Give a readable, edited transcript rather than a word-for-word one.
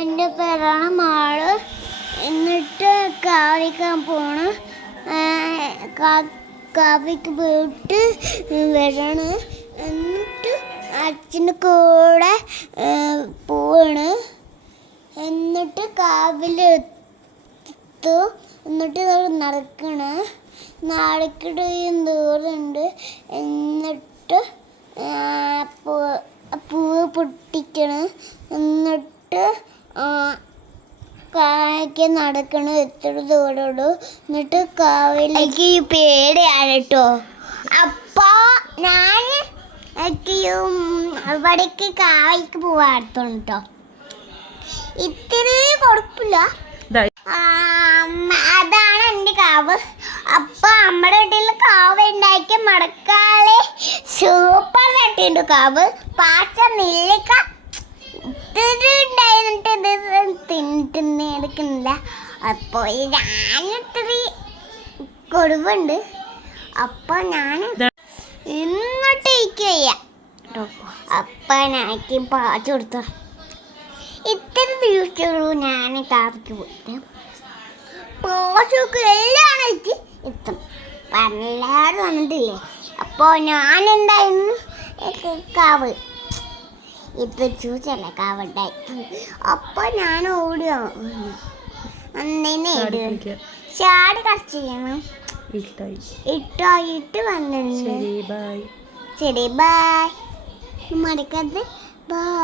എൻ്റെ പേരാണ് മാള്. എന്നിട്ട് കാവിക്കാൻ പോണ്. കാവിക്ക് പോയിട്ട് വരാണ്. എന്നിട്ട് അച്ഛൻ്റെ കൂടെ പോവാണ്. എന്നിട്ട് കാവിലെത്തു. എന്നിട്ട് നടക്കണ ദൂരമുണ്ട്. എന്നിട്ട് പൂവ് പൊട്ടിക്കണം. എന്നിട്ട് കായ്ക്ക് നടക്കണം. എത്ര ദൂരമുള്ളൂ. എന്നിട്ട് കാവിലേക്ക് പേടിയാണ് കേട്ടോ. അപ്പോൾ ഞാൻ അവിടേക്ക് കാവിക്ക് പോവാത്തോണ്ട് കേട്ടോ. ഇത്തിരി കുഴപ്പമില്ല. അതാണ് എൻ്റെ കാവ്. അപ്പൊ നമ്മുടെ വീട്ടിൽ കാവ് ഉണ്ടാക്കി മടക്കാളെ സൂപ്പർ തട്ടിയുണ്ട് കാവ്. പാച്ച നെല്ലിക്ക ഉണ്ടായിട്ട് തിന്നിട്ട് എടുക്കുന്നില്ല. അപ്പോൾ ഞാനിത്തിരി കൊടുവുണ്ട്. അപ്പൊ ഞാൻ ഇന്നിട്ട് ഇരിക്കുക. അപ്പൊ എനിക്ക് പാച്ച് കൊടുത്തു. ഇത്ര ദിവസമുള്ളൂ ഞാൻ കാവിക്ക് പോയിട്ട്. പോഷൊക്കെ എല്ലാം വെച്ച് എത്തും. എല്ലാവരും വന്നിട്ടില്ലേ. അപ്പോൾ ഞാനുണ്ടായിരുന്നു കാവ്. ഇത് ചൂച്ചല്ല കാവുണ്ടായി. അപ്പോൾ ഞാൻ ഓടുക. അന്നേനെ ചാടി കറച്ച് ചെയ്യണം. ഇട്ടായിട്ട് വന്നിട്ടുണ്ട്. ശരി ബൈ. മറക്കരുത്. ബൈ.